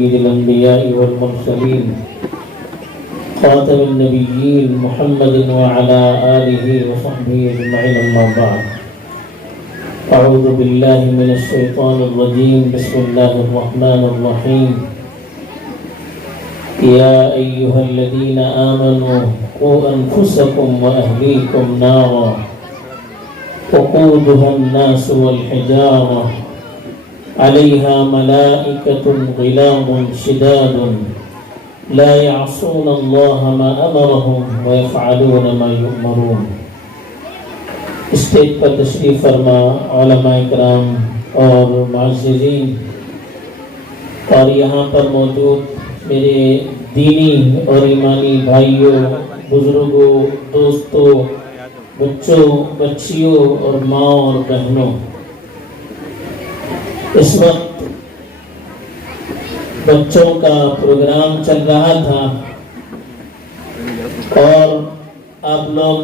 سيد الأنبياء والمرسلين خاتم النبيين محمد وعلى آله وصحبه أجمعين أما بعد أعوذ بالله من الشيطان الرجيم بسم الله الرحمن الرحيم يا أيها الذين آمنوا قوا أنفسكم وأهليكم نارا وقودها الناس والحجارة عليها ملائكة غلاظ شداد لا يعصون الله ما أمرهم ويفعلون ما يؤمرون۔ اسٹیج پر تشریف فرما علماء کرام اور معززین اور یہاں پر موجود میرے دینی اور ایمانی بھائیوں، بزرگوں، دوستوں، بچوں، بچیوں اور ماں اور بہنوں، اس وقت بچوں کا پروگرام چل رہا تھا اور آپ لوگ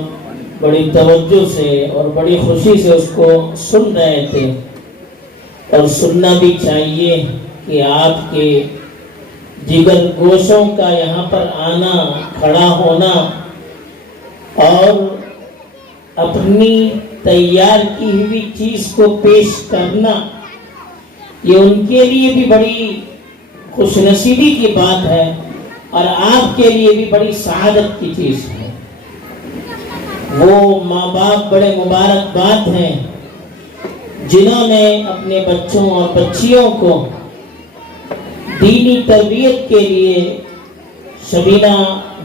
بڑی توجہ سے اور بڑی خوشی سے اس کو سن رہے تھے، اور سننا بھی چاہیے کہ آپ کے جگر گوشوں کا یہاں پر آنا، کھڑا ہونا اور اپنی تیار کی ہوئی چیز کو پیش کرنا، یہ ان کے لیے بھی بڑی خوش نصیبی کی بات ہے اور آپ کے لیے بھی بڑی سعادت کی چیز ہے۔ وہ ماں باپ بڑے مبارک بات ہیں جنہوں نے اپنے بچوں اور بچیوں کو دینی تربیت کے لیے شبینہ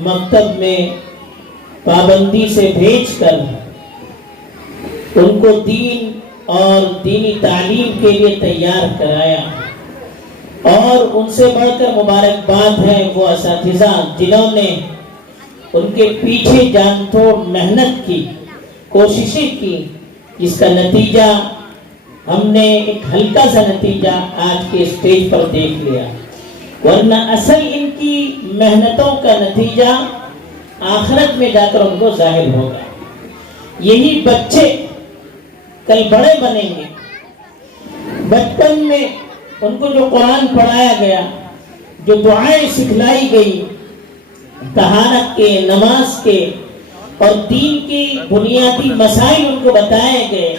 مکتب میں پابندی سے بھیج کر ان کو دین اور دینی تعلیم کے لیے تیار کرایا، اور ان سے بڑھ کر مبارکباد ہے وہ اساتذہ جنہوں نے ان کے پیچھے جان توڑ محنت کی، کوششیں کی، جس کا نتیجہ ہم نے ایک ہلکا سا نتیجہ آج کے اسٹیج پر دیکھ لیا، ورنہ اصل ان کی محنتوں کا نتیجہ آخرت میں جا کر ان کو ظاہر ہوگا۔ یہی بچے کل بڑے بنیں گے۔ بچپن میں ان کو جو قرآن پڑھایا گیا، جو دعائیں سکھلائی گئی، طہارت کے، نماز کے اور دین کی بنیادی مسائل ان کو بتائے گئے،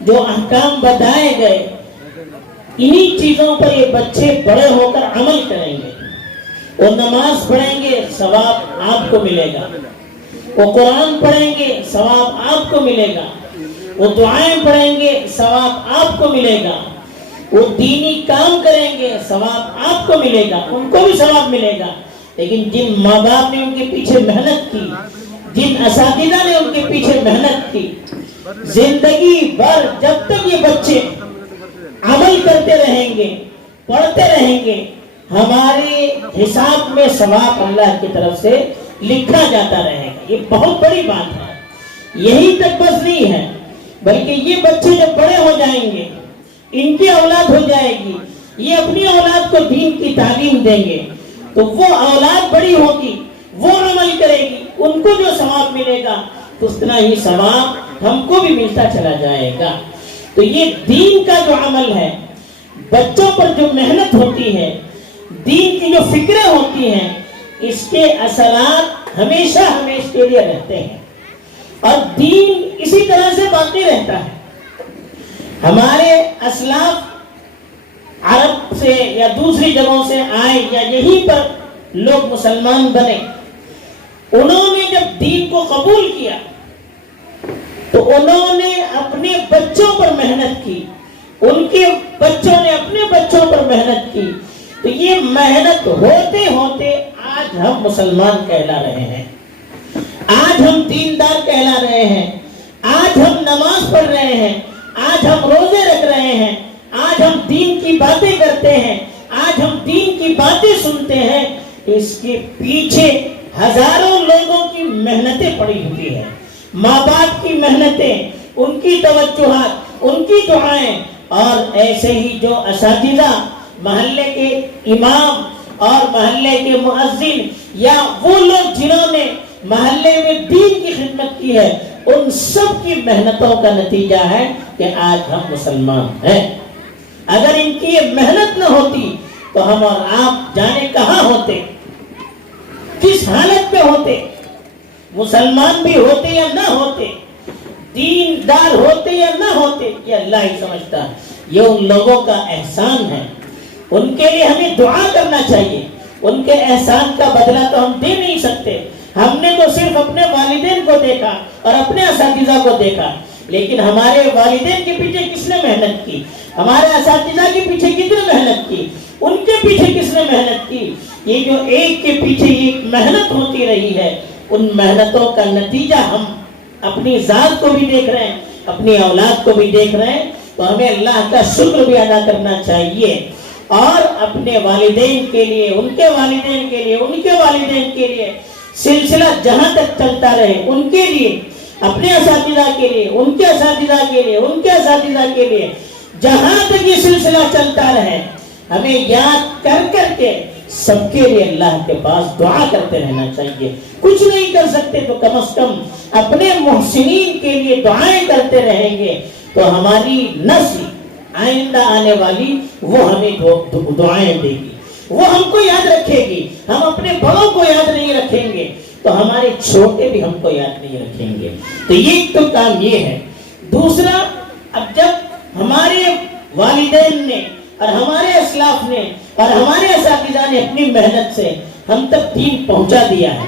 جو احکام بتائے گئے، انہی چیزوں پر یہ بچے بڑے ہو کر عمل کریں گے۔ وہ نماز پڑھیں گے، ثواب آپ کو ملے گا۔ وہ قرآن پڑھیں گے، ثواب آپ کو ملے گا۔ وہ دعائیں پڑھیں گے، ثواب آپ کو ملے گا۔ وہ دینی کام کریں گے، ثواب آپ کو ملے گا، ان کو بھی ثواب ملے گا۔ لیکن جن ماں باپ نے ان کے پیچھے محنت کی، جن اساتذہ نے ان کے پیچھے محنت کی، زندگی بھر جب تک یہ بچے عمل کرتے رہیں گے، پڑھتے رہیں گے، ہمارے حساب میں ثواب اللہ کی طرف سے لکھا جاتا رہے گا۔ یہ بہت بڑی بات ہے۔ یہی تک بس نہیں ہے، بلکہ یہ بچے جب بڑے ہو جائیں گے، ان کی اولاد ہو جائے گی، یہ اپنی اولاد کو دین کی تعلیم دیں گے، تو وہ اولاد بڑی ہوگی، وہ عمل کرے گی، ان کو جو ثواب ملے گا تو اس طرح ہی ثواب ہم کو بھی ملتا چلا جائے گا۔ تو یہ دین کا جو عمل ہے، بچوں پر جو محنت ہوتی ہے، دین کی جو فکریں ہوتی ہیں، اس کے اثرات ہمیشہ ہمیشہ کے لیے رہتے ہیں، اور دین اسی طرح سے باقی رہتا ہے۔ ہمارے اسلاف عرب سے یا دوسری جگہوں سے آئے یا یہیں پر لوگ مسلمان بنے، انہوں نے جب دین کو قبول کیا تو انہوں نے اپنے بچوں پر محنت کی، ان کے بچوں نے اپنے بچوں پر محنت کی، تو یہ محنت ہوتے ہوتے آج ہم مسلمان کہلا رہے ہیں، آج ہم دیندار کہلا رہے ہیں، آج ہم نماز پڑھ رہے ہیں، آج ہم روزے رکھ رہے ہیں، آج ہم دین کی باتیں کرتے ہیں، آج ہم دین کی باتیں سنتے ہیں۔ اس کے پیچھے ہزاروں لوگوں کی محنتیں پڑی ہوئی ہیں، ماں باپ کی محنتیں، ان کی توجہات، ان کی دعائیں، اور ایسے ہی جو اساتذہ، محلے کے امام اور محلے کے مؤذن، یا وہ لوگ جنہوں نے محلے میں دین کی خدمت کی ہے، ان سب کی محنتوں کا نتیجہ ہے کہ آج ہم مسلمان ہیں۔ اگر ان کی یہ محنت نہ ہوتی، تو ہم اور آپ جانے کہاں ہوتے, کس حالت میں ہوتے, مسلمان بھی ہوتے یا نہ ہوتے, دیندار ہوتے یا نہ ہوتے, یہ اللہ ہی سمجھتا ہے. یہ ان لوگوں کا احسان ہے, ان کے لیے ہمیں دعا کرنا چاہیے. ان کے احسان کا بدلہ تو ہم دے نہیں سکتے. ہم نے تو صرف اپنے والدین کو دیکھا اور اپنے اساتذہ کو دیکھا, لیکن ہمارے والدین کے پیچھے کس نے محنت کی, ہمارے اساتذہ کے پیچھے کتنے محنت کی, ان کے پیچھے کس نے محنت کی. یہ جو ایک کے پیچھے ایک محنت ہوتی رہی ہے, ان محنتوں کا نتیجہ ہم اپنی ذات کو بھی دیکھ رہے ہیں, اپنی اولاد کو بھی دیکھ رہے ہیں. تو ہمیں اللہ کا شکر بھی ادا کرنا چاہیے, اور اپنے والدین کے لیے, ان کے والدین کے لیے, ان کے والدین کے لیے سلسلہ جہاں تک چلتا رہے, ان کے لیے, اپنے اساتذہ کے لیے, ان کے اساتذہ کے لیے, ان کے اساتذہ کے لیے, جہاں تک یہ سلسلہ چلتا رہے, ہمیں یاد کر کر کے سب کے لیے اللہ کے پاس دعا کرتے رہنا چاہیے. کچھ نہیں کر سکتے تو کم از کم اپنے محسنین کے لیے دعائیں کرتے رہیں گے, تو ہماری نسل آئندہ آنے والی وہ ہمیں دعائیں دے گی, وہ ہم کو یاد رکھے گی. ہم اپنے بڑوں کو یاد نہیں رکھیں گے تو ہمارے چھوٹے بھی ہم کو یاد نہیں رکھیں گے. تو یہ تو کام یہ ہے. دوسرا, اب جب ہمارے والدین نے اور ہمارے اسلاف نے اور ہمارے اساتذہ نے اپنی محنت سے ہم تک دین پہنچا دیا ہے,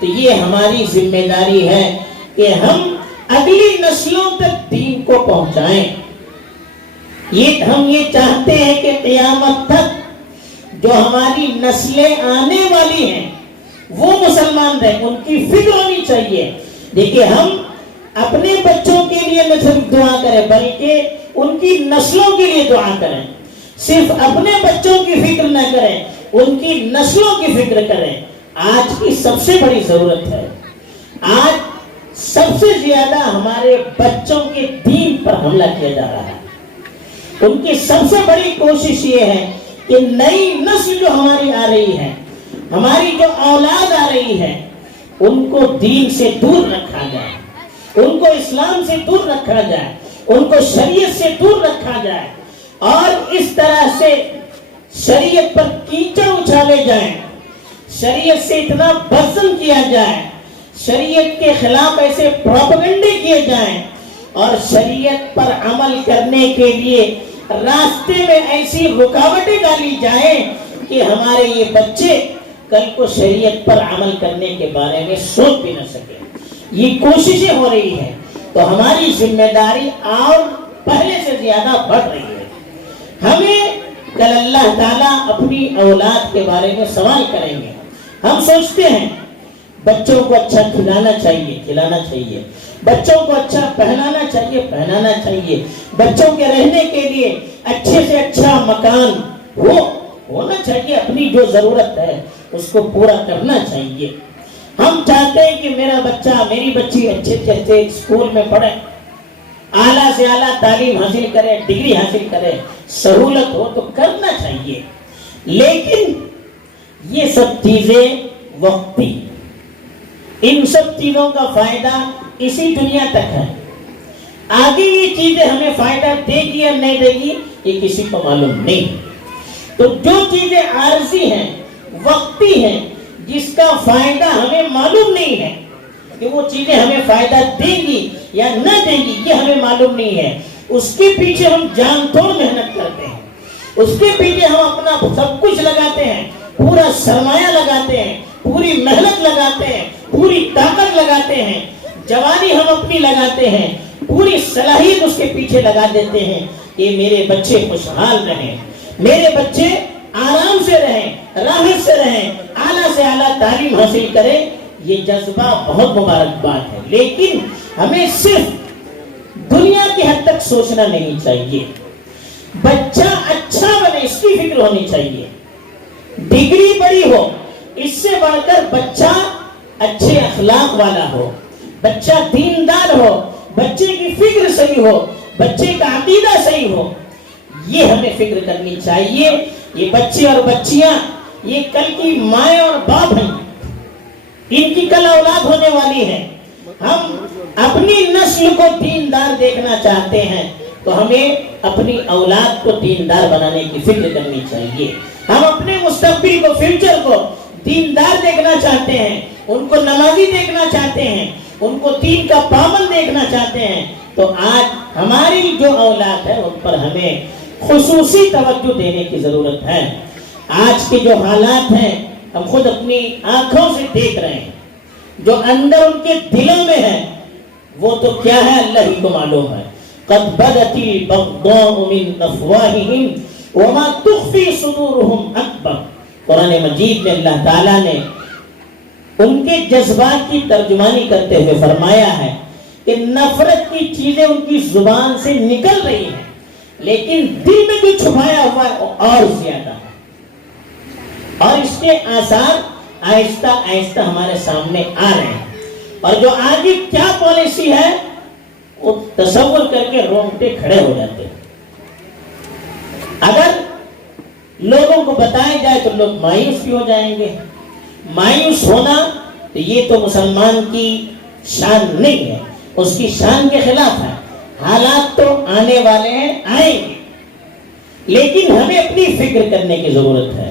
تو یہ ہماری ذمہ داری ہے کہ ہم اگلی نسلوں تک دین کو پہنچائیں. ہم یہ چاہتے ہیں کہ قیامت تک جو ہماری نسلیں آنے والی ہیں وہ مسلمان رہیں, ان کی فکر ہونی چاہیے. دیکھیے, ہم اپنے بچوں کے لیے نہ صرف دعا کریں بلکہ ان کی نسلوں کے لیے دعا کریں. صرف اپنے بچوں کی فکر نہ کریں, ان کی نسلوں کی فکر کریں. آج کی سب سے بڑی ضرورت ہے, آج سب سے زیادہ ہمارے بچوں کے دین پر حملہ کیا جا رہا ہے. ان کی سب سے بڑی کوشش یہ ہے کہ نئی نسل جو ہماری آ رہی ہے, ہماری جو اولاد آ رہی ہے, ان کو دین سے دور رکھا جائے, ان کو اسلام سے دور رکھا جائے, ان کو شریعت سے دور رکھا جائے, اور اس طرح سے شریعت پر کیچڑ اچھالے جائیں, شریعت سے اتنا برسن کیا جائے, شریعت کے خلاف ایسے پروپیگنڈے کیے جائیں, اور شریعت پر عمل کرنے کے لیے راستے میں ایسی رکاوٹیں ڈالی جائیں کہ ہمارے یہ بچے کل کو شریعت پر عمل کرنے کے بارے میں سوچ بھی نہ سکیں. یہ کوششیں ہو رہی ہیں, تو ہماری ذمہ داری اور پہلے سے زیادہ بڑھ رہی ہے. ہمیں کل اللہ تعالیٰ اپنی اولاد کے بارے میں سوال کریں گے. ہم سوچتے ہیں بچوں کو اچھا کھلانا چاہیے, بچوں کو اچھا پہنانا چاہیے, بچوں کے رہنے کے لیے اچھے سے اچھا مکان ہونا چاہیے, اپنی جو ضرورت ہے اس کو پورا کرنا چاہیے. ہم چاہتے ہیں کہ میرا بچہ, میری بچی اچھے سے اچھے اسکول میں پڑھے, اعلیٰ سے اعلیٰ تعلیم حاصل کرے, ڈگری حاصل کرے, سہولت ہو تو کرنا چاہیے. لیکن یہ سب چیزیں وقتی, ان سب چیزوں کا فائدہ اسی دنیا تک ہے. آگے یہ چیزیں ہمیں فائدہ دے گی یا نہیں دے گی یہ کسی کو معلوم نہیں. تو جو چیزیں عارضی ہیں, وقتی ہیں, جس کا فائدہ ہمیں معلوم نہیں ہے کہ وہ چیزیں ہمیں فائدہ دیں گی یا نہ دیں گی, یہ ہمیں معلوم نہیں ہے, اس کے پیچھے ہم جان توڑ محنت کرتے ہیں, اس کے پیچھے ہم اپنا سب کچھ لگاتے ہیں, پورا سرمایہ لگاتے ہیں, پوری محنت لگاتے ہیں, پوری طاقت لگاتے ہیں, جوانی ہم اپنی لگاتے ہیں, پوری صلاحیت اس کے پیچھے لگا دیتے ہیں کہ میرے بچے خوشحال رہیں, میرے بچے آرام سے رہیں, راحت سے رہیں, اعلیٰ سے اعلیٰ تعلیم حاصل کریں. یہ جذبہ بہت مبارک بات ہے, لیکن ہمیں صرف دنیا کی حد تک سوچنا نہیں چاہیے. بچہ اچھا بنے اس کی فکر ہونی چاہیے. ڈگری بڑی ہو, اس سے بڑھ کر بچہ اچھے اخلاق والا ہو, بچہ دیندار ہو, بچے کی فکر صحیح ہو, بچے کا عقیدہ صحیح ہو, یہ ہمیں فکر کرنی چاہیے. یہ بچے اور بچیاں یہ کل کی مائیں اور باپ ہیں, ان کی کل اولاد ہونے والی ہے. ہم اپنی نسل کو دیندار دیکھنا چاہتے ہیں تو ہمیں اپنی اولاد کو دیندار بنانے کی فکر کرنی چاہیے. ہم اپنے مستقبل کو، فیوچر کو دیندار دیکھنا چاہتے ہیں، ان کو نمازی دیکھنا چاہتے ہیں، ان کو دین کا پابند دیکھنا چاہتے ہیں، تو آج ہماری جو اولاد ہے ان پر ہمیں خصوصی توجہ دینے کی ضرورت ہے۔ آج کے جو حالات ہیں ہم خود اپنی آنکھوں سے دیکھ رہے ہیں، جو اندر ان کے دلوں میں ہے وہ تو کیا ہے اللہ ہی کو معلوم ہے۔ قد بدت البغضاء من افواہہم وما تخفی صدورہم اکبر۔ قرآن مجید میں اللہ تعالیٰ نے ان کے جذبات کی ترجمانی کرتے ہوئے فرمایا ہے کہ نفرت کی چیزیں ان کی زبان سے نکل رہی ہیں، لیکن دل میں جو چھپایا ہوا ہے وہ اور زیادہ ہے، اور اس کے آثار آہستہ آہستہ ہمارے سامنے آ رہے ہیں، اور جو آگے کیا پالیسی ہے وہ تصور کر کے رونگٹے کھڑے ہو جاتے ہیں۔ اگر لوگوں کو بتایا جائے تو لوگ مایوس بھی ہو جائیں گے۔ مایوس ہونا تو یہ تو مسلمان کی شان نہیں ہے، اس کی شان کے خلاف ہے۔ حالات تو آنے والے ہیں، آئیں گے، لیکن ہمیں اپنی فکر کرنے کی ضرورت ہے۔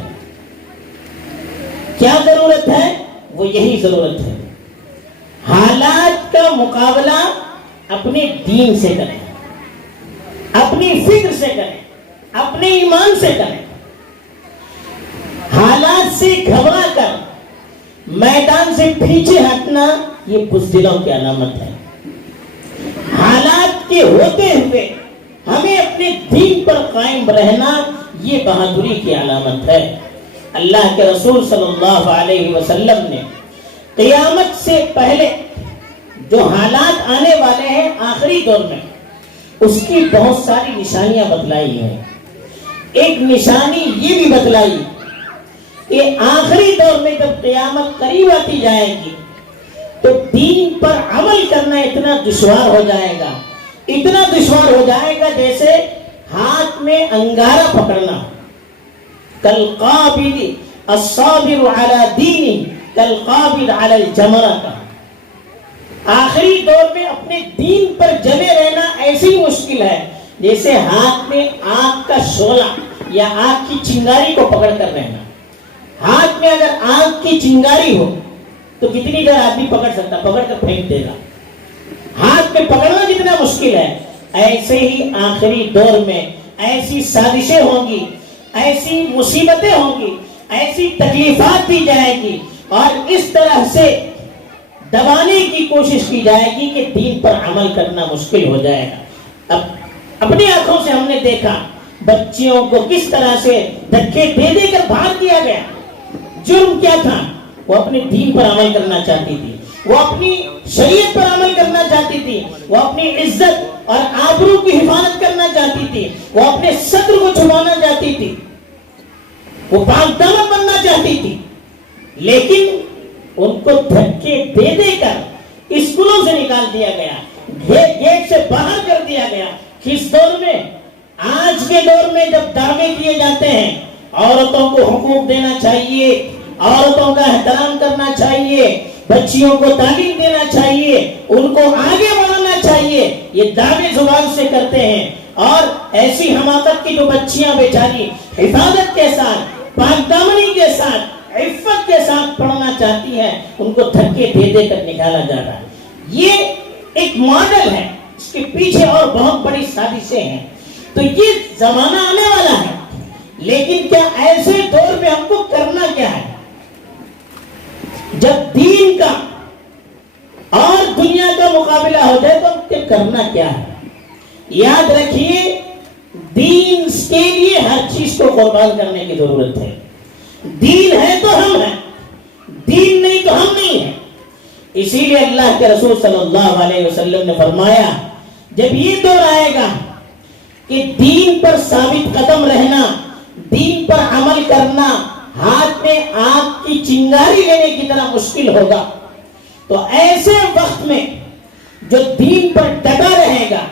کیا ضرورت ہے؟ وہ یہی ضرورت ہے، حالات کا مقابلہ اپنے دین سے کریں، اپنی فکر سے کریں، اپنے ایمان سے کریں۔ حالات سے گھبرا کر میدان سے پیچھے ہٹنا یہ بزدلوں کی علامت ہے۔ حالات کے ہوتے ہوئے ہمیں اپنے دین پر قائم رہنا یہ بہادری کی علامت ہے۔ اللہ کے رسول صلی اللہ علیہ وسلم نے قیامت سے پہلے جو حالات آنے والے ہیں آخری دور میں، اس کی بہت ساری نشانیاں بتلائی ہیں۔ ایک نشانی یہ بھی بتلائی کہ آخری دور میں جب قیامت قریب آتی جائے گی تو دین پر عمل کرنا اتنا دشوار ہو جائے گا، اتنا دشوار ہو جائے گا جیسے ہاتھ میں انگارہ پکڑنا۔ کالقابض الصابر علی دین کالقابض علی الجمرہ۔ آخری دور میں اپنے دین پر جمے رہنا ایسی مشکل ہے جیسے ہاتھ میں آگ کا شعلہ یا آگ کی چنگاری کو پکڑ کر رہنا۔ ہاتھ میں اگر آگ کی چنگاری ہو تو کتنی دیر آدمی پکڑ سکتا؟ پکڑ کر پھینک دے گا۔ ہاتھ میں پکڑنا کتنا مشکل ہے، ایسے ہی آخری دور میں ایسی سازشیں ہوں گی، ایسی مصیبتیں ہوں گی، ایسی تکلیفات دی جائے گی، اور اس طرح سے دبانے کی کوشش کی جائے گی کہ دین پر عمل کرنا مشکل ہو جائے گا۔ اب اپنی آنکھوں سے ہم نے دیکھا بچیوں کو کس طرح سے دھکے دے دے کر باہر کیا گیا۔ جرم کیا تھا؟ وہ اپنے دین پر عمل کرنا چاہتی تھی، وہ اپنی شریعت پر عمل کرنا چاہتی تھی، وہ اپنی عزت اور آبرو کی حفاظت کرنا چاہتی تھی، وہ اپنے صدر کو چھپانا چاہتی تھی، وہ پاک دامن بننا چاہتی تھی، لیکن ان کو دھکے دے دے کر اسکولوں سے نکال دیا گیا، گیٹ سے باہر کر دیا گیا۔ کس دور میں؟ آج کے دور میں جب دعوے کیے جاتے ہیں عورتوں کو حقوق دینا چاہیے، عورتوں کا احترام کرنا چاہیے، بچیوں کو تعلیم دینا چاہیے، ان کو آگے بڑھانا چاہیے، یہ دعوے زبان سے کرتے ہیں، اور ایسی حماقت کی جو بچیاں بیچاری حفاظت کے ساتھ، پاک دامنی کے ساتھ، عفت کے ساتھ پڑھنا چاہتی ہیں، ان کو دھکے دے دے کر نکالا جا رہا ہے۔ یہ ایک ماڈل ہے، اس کے پیچھے اور بہت بڑی سازشیں ہیں۔ تو یہ زمانہ آنے والا ہے، لیکن کیا ایسے دور پہ ہم کو کرنا کیا ہے؟ جب دین کا اور دنیا کا مقابلہ ہو جائے تو ہم کرنا کیا ہے؟ یاد رکھیے، دین کے لیے ہر چیز کو قربان کرنے کی ضرورت ہے۔ دین ہے تو ہم ہیں، دین نہیں تو ہم نہیں ہیں۔ اسی لیے اللہ کے رسول صلی اللہ علیہ وسلم نے فرمایا جب یہ دور آئے گا کہ دین پر ثابت قدم رہنا، دین پر عمل کرنا ہاتھ میں آگ کی چنگاری لینے کی طرح مشکل ہوگا، تو ایسے وقت میں جو دین پر ڈٹا رہے گا،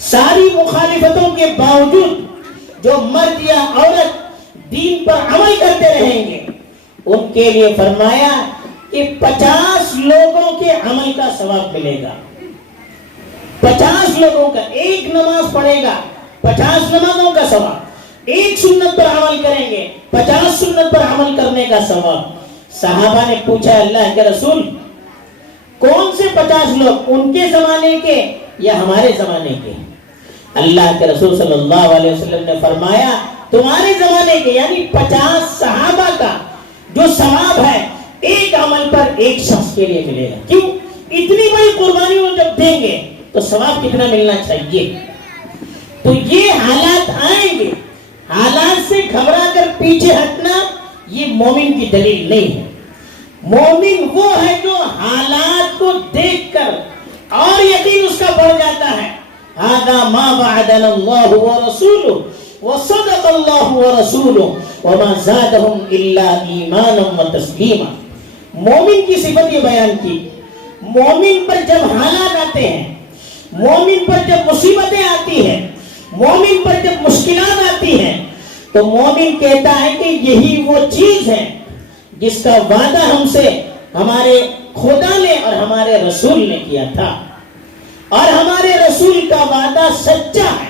ساری مخالفتوں کے باوجود جو مرد یا عورت دین پر عمل کرتے رہیں گے، ان کے لیے فرمایا کہ 50 لوگوں کے عمل کا ثواب ملے گا۔ 50 لوگوں کا، ایک نماز پڑھے گا 50 نمازوں کا ثواب، ایک سنت پر عمل کریں گے 50 سنت پر عمل کرنے کا ثواب۔ صحابہ نے پوچھا اللہ کے رسول کون سے 50 لوگ، ان کے زمانے کے یا ہمارے زمانے کے؟ اللہ کے رسول صلی اللہ علیہ وسلم نے فرمایا تمہارے زمانے کے، یعنی 50 صحابہ کا جو ثواب ہے ایک عمل پر ایک شخص کے لیے ملے گا۔ کیوں؟ اتنی بڑی قربانی وہ جب دیں گے تو ثواب کتنا ملنا چاہیے؟ تو یہ حالات آئیں گے، حالات سے گھبرا کر پیچھے ہٹنا یہ مومن کی دلیل نہیں ہے۔ مومن وہ ہے جو حالات کو دیکھ کر اور یقین اس کا بڑھ جاتا ہے۔ هذا ما وعدنا الله ورسوله وصدق الله ورسوله وما زادهم الا ایمانا وتسلیما۔ مومن کی صفت یہ بیان کی، مومن پر جب حالات آتے ہیں، مومن پر جب مصیبتیں آتی ہیں، مومن پر جب مشکلات آتی ہیں، تو مومن کہتا ہے کہ یہی وہ چیز ہے جس کا وعدہ ہم سے ہمارے خدا نے اور ہمارے رسول نے کیا تھا، اور ہمارے رسول کا وعدہ سچا ہے۔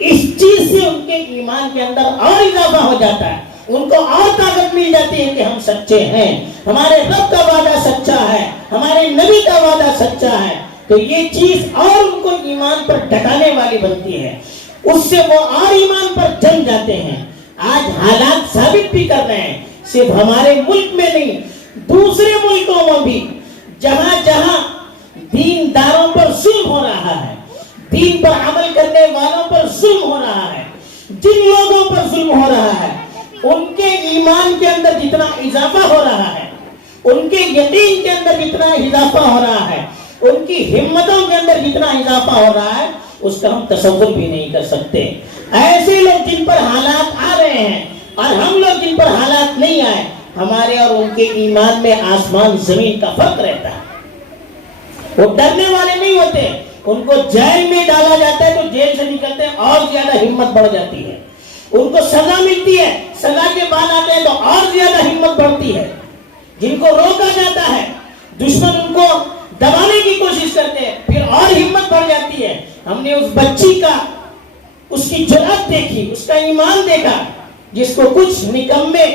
اس چیز سے ان کے ایمان کے اندر اور اضافہ ہو جاتا ہے، ان کو اور طاقت مل جاتی ہے کہ ہم سچے ہیں، ہمارے رب کا وعدہ سچا ہے، ہمارے نبی کا وعدہ سچا ہے۔ تو یہ چیز اور ان کو ایمان پر ڈٹانے والی بنتی ہے، اس سے وہ اور ایمان پر جم جاتے ہیں۔ آج حالات ثابت بھی کر رہے ہیں، صرف ہمارے ملک میں نہیں دوسرے ملکوں میں بھی جہاں جہاں دینداروں پر ظلم ہو رہا ہے، دین پر عمل کرنے والوں پر ظلم ہو رہا ہے، جن لوگوں پر ظلم ہو رہا ہے ان کے ایمان کے اندر جتنا اضافہ ہو رہا ہے، ان کے یقین کے اندر جتنا اضافہ ہو رہا ہے، ان کی ہمتوں کے اندر جتنا اضافہ ہو رہا ہے اس کا ہم تصور بھی نہیں کر سکتے۔ ایسے لوگ جن پر حالات آ رہے ہیں اور ہم لوگ جن پر حالات نہیں آئے، ہمارے اور ان کے ایمان میں آسمان زمین کا فرق رہتا ہے۔ وہ ڈرنے والے نہیں ہوتے، ان کو جیل میں ڈالا جاتا ہے تو جیل سے نکلتے ہیں اور زیادہ ہمت بڑھ جاتی ہے، ان کو سزا ملتی ہے، سزا کے بعد آتے ہیں تو اور زیادہ ہمت بڑھتی ہے۔ جن کو روکا جاتا ہے، دشمن ان کو دبانے کی کوشش کرتے ہیں، پھر اور ہمت بڑھ جاتی ہے۔ ہم نے اس بچی کا اس کی جرأت دیکھی، اس کا ایمان دیکھا، جس کو کچھ نکمے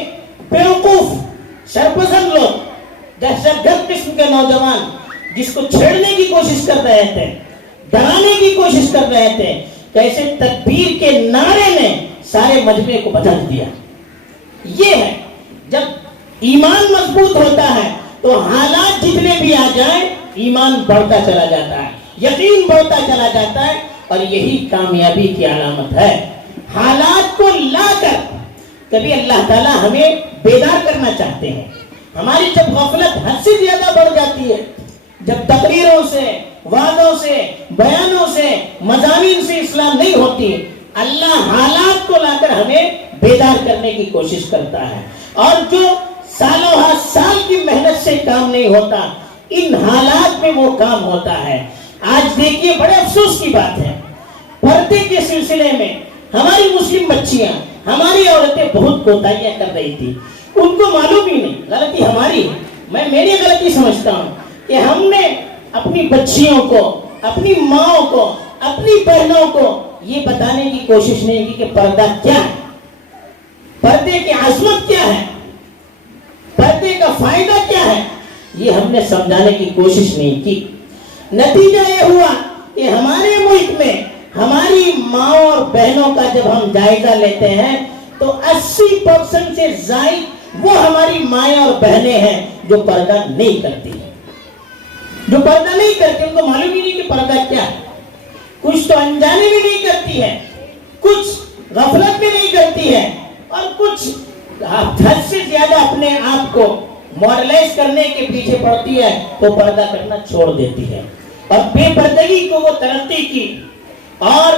بیوقوف سرپسند لوگ، دہشت گرد قسم کے نوجوان جس کو چھیڑنے کی کوشش کر رہے تھے، ڈرانے کی کوشش کر رہے تھے، کیسے تکبیر کے نعرے نے سارے مجمع کو بدل دیا۔ یہ ہے جب ایمان مضبوط ہوتا ہے تو حالات جتنے بھی آ جائیں ایمان بڑھتا چلا جاتا ہے، یقین بڑھتا چلا جاتا ہے، اور یہی کامیابی کی علامت ہے۔ حالات کو لا کر کبھی اللہ تعالیٰ ہمیں بیدار کرنا چاہتے ہیں۔ ہماری جب غفلت حد سے زیادہ بڑھ جاتی ہے، جب تقریروں سے، وعدوں سے، بیانوں سے، مضامین سے اصلاح نہیں ہوتی، اللہ حالات کو لا کر ہمیں بیدار کرنے کی کوشش کرتا ہے، اور جو سالوں ہا سال کی محنت سے کام نہیں ہوتا، ان حالات میں وہ کام ہوتا ہے۔ آج دیکھیے بڑے افسوس کی بات ہے، پردے کے سلسلے میں ہماری مسلم بچیاں، ہماری عورتیں بہت کوتاہیاں کر رہی تھی، ان کو معلوم ہی نہیں، غلطی ہماری ہے، میں میری غلطی سمجھتا ہوں کہ ہم نے اپنی بچیوں کو، اپنی ماں کو، اپنی بہنوں کو یہ بتانے کی کوشش نہیں کی کہ پردہ کیا ہے، پردے کی عظمت کیا ہے، پردے کا فائدہ کیا ہے، یہ ہم نے سمجھانے کی کوشش نہیں کی۔ نتیجہ یہ ہوا کہ ہمارے ملک میں ہماری ماں اور بہنوں کا جب ہم جائزہ لیتے ہیں تو 80% سے زائد وہ ہماری مائیں اور بہنیں ہیں جو پردہ نہیں کرتی، جو پردہ نہیں کرتی، ان کو معلوم ہی نہیں کہ پردہ کیا ہے۔ کچھ تو انجانے میں نہیں کرتی ہے، کچھ غفلت میں نہیں کرتی ہے، اور کچھ حد سے زیادہ اپنے آپ کو ماڈلائز کرنے کے پیچھے پڑتی ہے تو پردہ کرنا چھوڑ دیتی ہے، اور بے پردگی کو وہ ترقی کی اور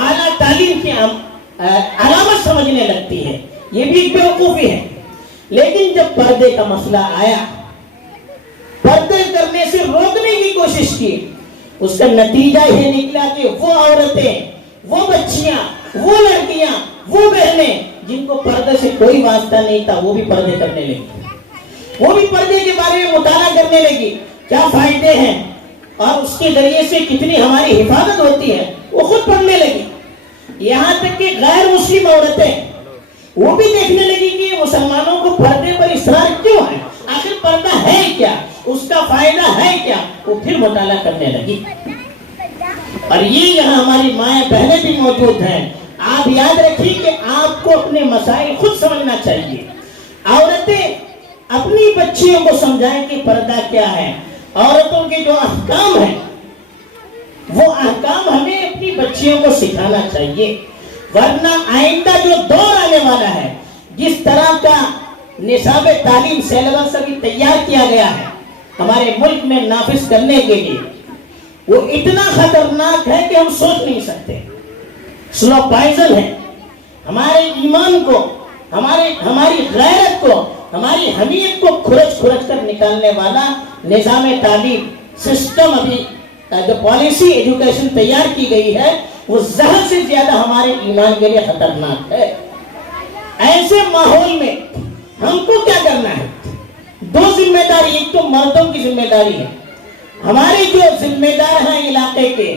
اعلیٰ تعلیم کی علامت سمجھنے لگتی ہے۔ یہ بھی ایک بیوقوفی ہے۔ لیکن جب پردے کا مسئلہ آیا، پردے کرنے سے روکنے کی کوشش کی، اس کا نتیجہ یہ نکلا کہ وہ عورتیں، وہ بچیاں، وہ لڑکیاں، وہ بہنیں جن کو پردے سے کوئی واسطہ نہیں تھا وہ بھی پردے کرنے لگی، وہ بھی پردے کے بارے میں مطالعہ کرنے لگی، کیا فائدے ہیں اور اس کے ذریعے سے کتنی ہماری حفاظت ہوتی ہے، وہ خود پڑھنے لگی۔ یہاں تک کہ غیر مسلم عورتیں وہ بھی دیکھنے لگی کہ مسلمانوں کو پردے پر اصرار کیوں ہے، آخر پردہ ہے کیا، اس کا فائدہ ہے کیا، وہ پھر مطالعہ کرنے لگی۔ اور یہ یہاں ہماری مائیں بہنیں بھی موجود ہیں۔ آپ یاد رکھیے کہ آپ کو اپنے مسائل خود سمجھنا چاہیے۔ عورتیں اپنی بچیوں کو سمجھائیں کہ پردہ کیا ہے، عورتوں کے جو احکام ہیں وہ احکام ہمیں اپنی بچیوں کو سکھانا چاہیے، ورنہ آئندہ جو دور آنے والا ہے، جس طرح کا نصاب تعلیم سیلیبس ابھی تیار کیا گیا ہے ہمارے ملک میں نافذ کرنے کے لیے، وہ اتنا خطرناک ہے کہ ہم سوچ نہیں سکتے۔ سلو پائزن ہے، ہمارے ایمان کو، ہماری غیرت کو، ہماری حمیت کو کھرچ کر نکالنے والا نظام تعلیم سسٹم، ابھی جو پالیسی ایجوکیشن تیار کی گئی ہے وہ زہر سے زیادہ ہمارے ایمان کے لیے خطرناک ہے۔ ایسے ماحول میں ہم کو کیا کرنا ہے؟ دو ذمہ داری، ایک تو مردوں کی ذمہ داری ہے، ہمارے جو ذمہ دار ہیں علاقے کے،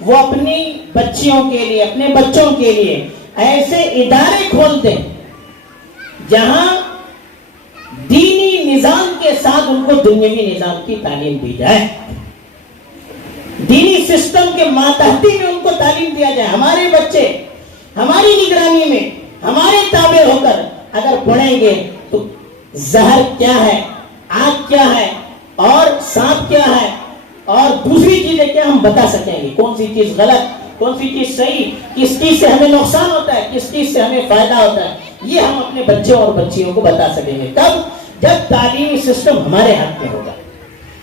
وہ اپنی بچیوں کے لیے، اپنے بچوں کے لیے ایسے ادارے کھول دیں جہاں دینی نظام کے ساتھ ان کو دنیاوی نظام کی تعلیم دی جائے، دینی سسٹم کے ماتحتی میں ان کو تعلیم دیا جائے۔ ہمارے بچے ہماری نگرانی میں، ہمارے تابع ہو کر اگر پڑھیں گے تو زہر کیا ہے، آگ کیا ہے، اور سانپ کیا ہے، اور دوسری چیزیں کیا ہم بتا سکیں گے، کون سی چیز غلط، کون سی چیز صحیح، کس چیز سے ہمیں نقصان ہوتا ہے، کس چیز سے ہمیں فائدہ ہوتا ہے، یہ ہم اپنے بچوں اور بچیوں کو بتا سکیں گے۔ تب جب تعلیمی سسٹم ہمارے ہاتھ میں ہوگا۔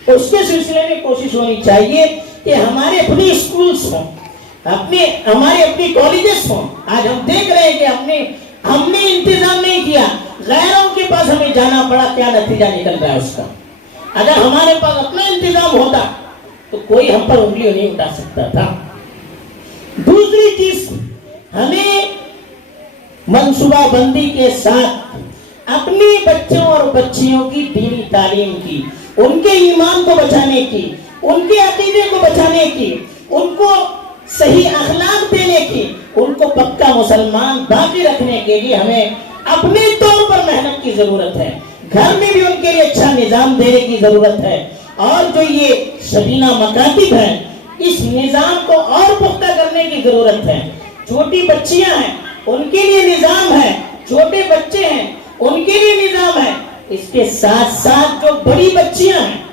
اس کے سلسلے میں کوشش ہونی چاہیے کہ ہمارے اپنے اسکولز ہوں، ہمارے اپنے کالجز ہوں۔ آج ہم دیکھ رہے ہیں کہ ہم نے انتظام نہیں کیا، غیروں کے پاس ہمیں جانا پڑا، کیا نتیجہ نکل رہا ہے اس کا۔ اگر ہمارے پاس اپنا انتظام ہوتا تو کوئی ہم پر انگلی نہیں اٹھا سکتا تھا۔ دوسری چیز، ہمیں منصوبہ بندی کے ساتھ اپنی بچوں اور بچیوں کی دینی تعلیم کی، ان کے ایمان کو بچانے کی، ان کے عقیدے کو بچانے کی، ان کو صحیح اخلاق دینے کی، ان کو پکا مسلمان باقی رکھنے کے لیے ہمیں اپنے طور پر محنت کی ضرورت ہے۔ گھر میں بھی ان کے لیے اچھا نظام دینے کی ضرورت ہے، اور جو یہ شبینہ مکاتب ہیں اس نظام کو اور پختہ کرنے کی ضرورت ہے۔ چھوٹی بچیاں ہیں ان کے لیے نظام ہے، چھوٹے بچے ہیں ان کے لیے نظام ہے، اس کے ساتھ ساتھ جو بڑی بچیاں ہیں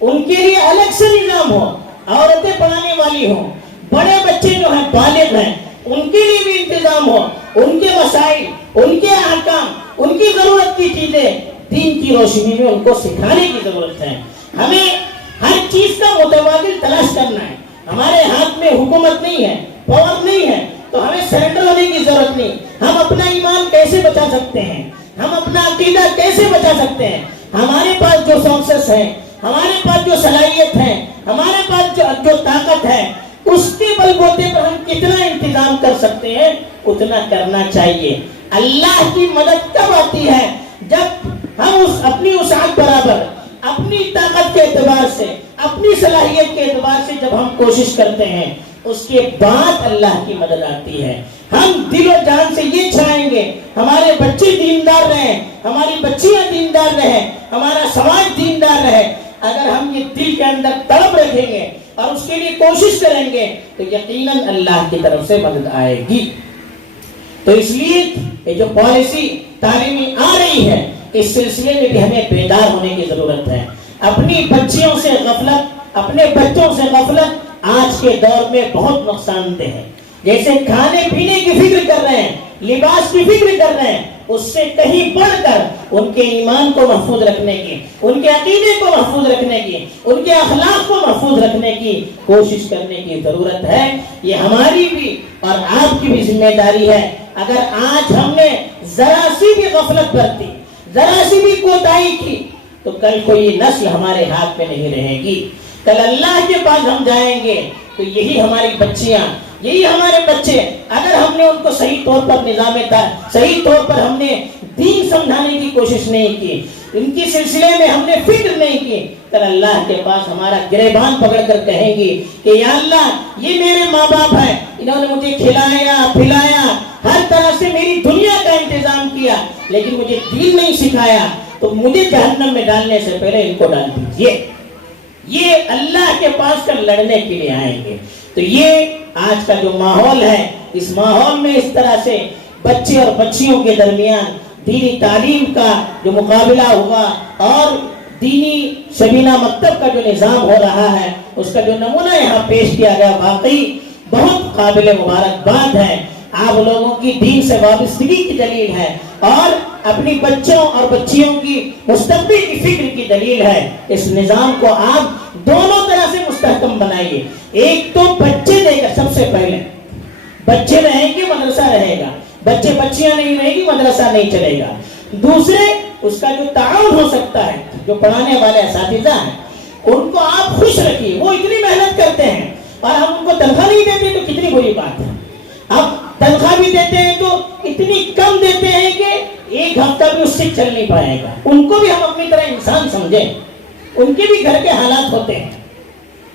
ان کے لیے الگ سے نظام ہو، عورتیں پڑھانے والی ہوں، بڑے بچے جو ہیں بالغ ہیں ان کے لیے بھی انتظام ہو، ان کے مسائل، ان کے احکام، ان کی ضرورت کی چیزیں دین کی روشنی میں ان کو سکھانے کی ضرورت ہے۔ ہمیں ہر چیز کا متبادل تلاش کرنا ہے۔ ہمارے ہاتھ میں حکومت نہیں ہے، پاور نہیں ہے، تو ہمیں سرنڈر ہونے کی ضرورت نہیں۔ ہم اپنا ایمان کیسے بچا سکتے ہیں، ہم اپنا عقیدہ کیسے بچا سکتے ہیں؟ ہمارے پاس جو سورسز ہیں، ہمارے پاس جو صلاحیت ہے، ہمارے پاس جو طاقت ہے، اس کے بل بوتے پر ہم کتنا انتظام کر سکتے ہیں اتنا کرنا چاہیے۔ اللہ کی مدد کب آتی ہے؟ جب ہم اپنی وسعت برابر، اپنی طاقت کے اعتبار سے، اپنی صلاحیت کے اعتبار سے جب ہم کوشش کرتے ہیں، اس کے بعد اللہ کی مدد آتی ہے۔ ہم دل و جان سے یہ چاہیں گے ہمارے بچے دیندار رہیں، ہماری بچیاں دیندار رہیں، ہمارا سماج دیندار رہے۔ اگر ہم یہ دل کے اندر طلب رکھیں گے اور اس کے لیے کوشش کریں گے تو یقیناً اللہ کی طرف سے مدد آئے گی۔ تو اس لیے یہ جو پالیسی تعلیمی آ رہی ہے اس سلسلے میں بھی ہمیں بیدار ہونے کی ضرورت ہے۔ اپنی بچیوں سے غفلت، اپنے بچوں سے غفلت آج کے دور میں بہت نقصان دہ ہے۔ جیسے کھانے پینے کی فکر کر رہے ہیں، لباس کی فکر کر رہے ہیں، اس سے کہیں بڑھ کر ان کے ایمان کو محفوظ رکھنے کی، ان کے عقیدے کو محفوظ رکھنے کی، ان کے اخلاق کو محفوظ رکھنے کی کوشش کرنے کی ضرورت ہے۔ یہ ہماری بھی اور آپ کی بھی ذمہ داری ہے۔ اگر آج ہم نے ذرا سی بھی غفلت برتی، ذرا سی بھی کوتاہی کی، تو کل کوئی نسل ہمارے ہاتھ میں نہیں رہے گی۔ کل اللہ کے پاس ہم جائیں گے تو یہی ہماری بچیاں، یہی ہمارے بچے، اگر ہم نے ان کو صحیح طور پر صحیح طور پر ہم نے دین سمجھانے کی کوشش نہیں کی، ان کی سلسلے میں ہم نے فکر نہیں کی، پھر اللہ کے پاس ہمارا گریبان پکڑ کر کہیں گی کہ یا اللہ یہ میرے ماں باپ ہیں، انہوں نے مجھے کھلایا پلایا، ہر طرح سے میری دنیا کا انتظام کیا، لیکن مجھے دین نہیں سکھایا، تو مجھے جہنم میں ڈالنے سے پہلے ان کو ڈال دیجیے۔ یہ اللہ کے پاس کر لڑنے کے لیے آئیں گے۔ تو یہ آج کا جو ماحول ہے، اس ماحول میں اس طرح سے بچے اور بچیوں کے درمیان دینی تعلیم کا جو مقابلہ ہوا اور دینی شبینہ مکتب کا جو نظام ہو رہا ہے، اس کا جو نمونہ یہاں پیش کیا گیا، واقعی بہت قابل مبارکباد ہے۔ آپ لوگوں کی دین سے وابستگی کی دلیل ہے اور اپنی بچوں اور بچیوں کی مستقبل کی فکر کی دلیل ہے۔ اس نظام کو آپ دونوں طرح سے مستحکم بنائیے۔ ایک تو بچے دے گا، سب سے پہلے بچے رہیں گے مدرسہ رہے گا، بچے بچیاں نہیں رہے گی مدرسہ نہیں چلے گا۔ دوسرے اس کا جو تعاون ہو سکتا ہے، جو پڑھانے والے اساتذہ ہیں ان کو آپ خوش رکھیے، وہ اتنی محنت کرتے ہیں اور ہم ان کو تنخواہ نہیں دیتے تو کتنی بری بات ہے۔ اب تنخواہ بھی دیتے ہیں تو اتنی کم دیتے ہیں کہ ایک ہفتہ بھی اس سے چل نہیں پائے گا۔ ان کو بھی ہم اپنی طرح انسان سمجھیں، ان کے بھی گھر کے حالات ہوتے ہیں،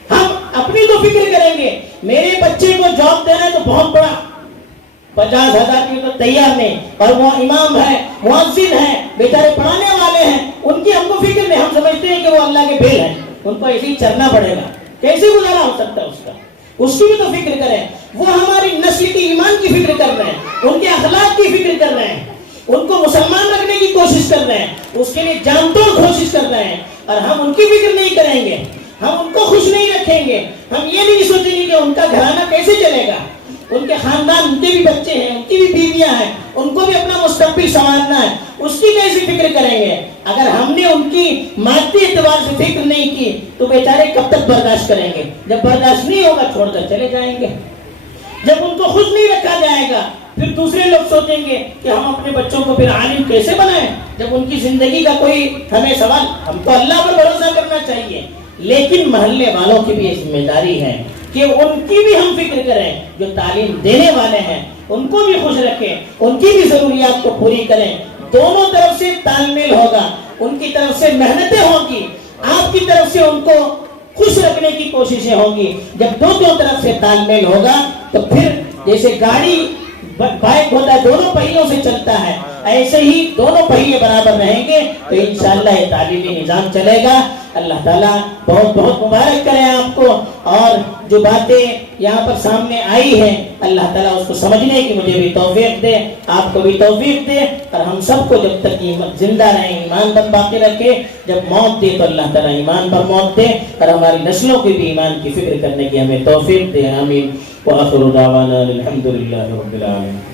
ہم اپنی تو فکر کریں گے۔ میرے بچے کو جاب دینا ہے تو بہت بڑا 50,000 کی تو تیار نہیں، اور وہ امام ہے، مؤذن ہے، بیچارے پڑھانے والے ہیں، ان کی ہم کو فکر نہیں، ہم سمجھتے ہیں کہ وہ اللہ کے بیل ہیں، ان کو ایسے ہی چلنا پڑے گا، کیسے گزارا ہو سکتا ہے اس کا، اس کی بھی تو فکر کریں۔ وہ ہماری نسل کی ایمان کی فکر کر رہے ہیں، ان کے اخلاق کی فکر کر رہے ہیں، ان کو مسلمان رکھنے کی کوشش کر رہے ہیں، اس کے لیے جان توڑ کوشش کر رہے ہیں، اور ہم ان کی فکر نہیں کریں گے، ہم ان کو خوش نہیں رکھیں گے، ہم یہ نہیں سوچیں گے کہ ان کا گھرانہ کیسے چلے گا، ان کے خاندان، ان کے بھی بچے ہیں، ان کی بھی بیویاں ہیں، ان کو بھی اپنا مستقبل سنوارنا ہے، اس کی کیسی فکر کریں گے؟ اگر ہم نے ان کی مادی اعتبار سے فکر نہیں کی تو بیچارے کب تک برداشت کریں گے؟ جب برداشت نہیں ہوگا چھوڑ کر چلے جائیں گے۔ جب ان کو خوش نہیں رکھا جائے گا پھر دوسرے لوگ سوچیں گے کہ ہم اپنے بچوں کو پھر عالم کیسے بنائیں، جب ان کی زندگی کا کوئی ہمیں سوال، ہم تو اللہ پر بھروسہ کرنا چاہیے، لیکن محلے والوں کی بھی یہ ذمہ داری ہے کہ ان کی بھی ہم فکر کریں، جو تعلیم دینے والے ہیں ان کو بھی خوش رکھیں، ان کی بھی ضروریات کو پوری کریں۔ دونوں طرف سے تال میل ہوگا، ان کی طرف سے محنتیں ہوں گی، آپ کی طرف سے ان کو خوش رکھنے کی کوششیں ہوں گی۔ جب دونوں طرف سے تال میل ہوگا تو پھر جیسے گاڑی بائک ہوتا ہے دونوں پہیوں سے چلتا ہے، ایسے ہی دونوں پہیے برابر رہیں گے تو انشاءاللہ یہ تعلیمی نظام چلے گا۔ اللہ تعالیٰ بہت بہت مبارک کرے آپ کو، اور جو باتیں یہاں پر سامنے آئی ہیں اللہ تعالیٰ اس کو سمجھنے کی مجھے بھی توفیق دے، آپ کو بھی توفیق دے، اور ہم سب کو جب تک زندہ رہیں ایمان پر باقی رکھے، جب موت دے تو اللہ تعالیٰ ایمان پر موت دے، اور ہماری نسلوں کی بھی ایمان کی فکر کرنے کی ہمیں توفیق دے۔ آمین۔ وآخر دعوانا الحمد للہ رب العالمین۔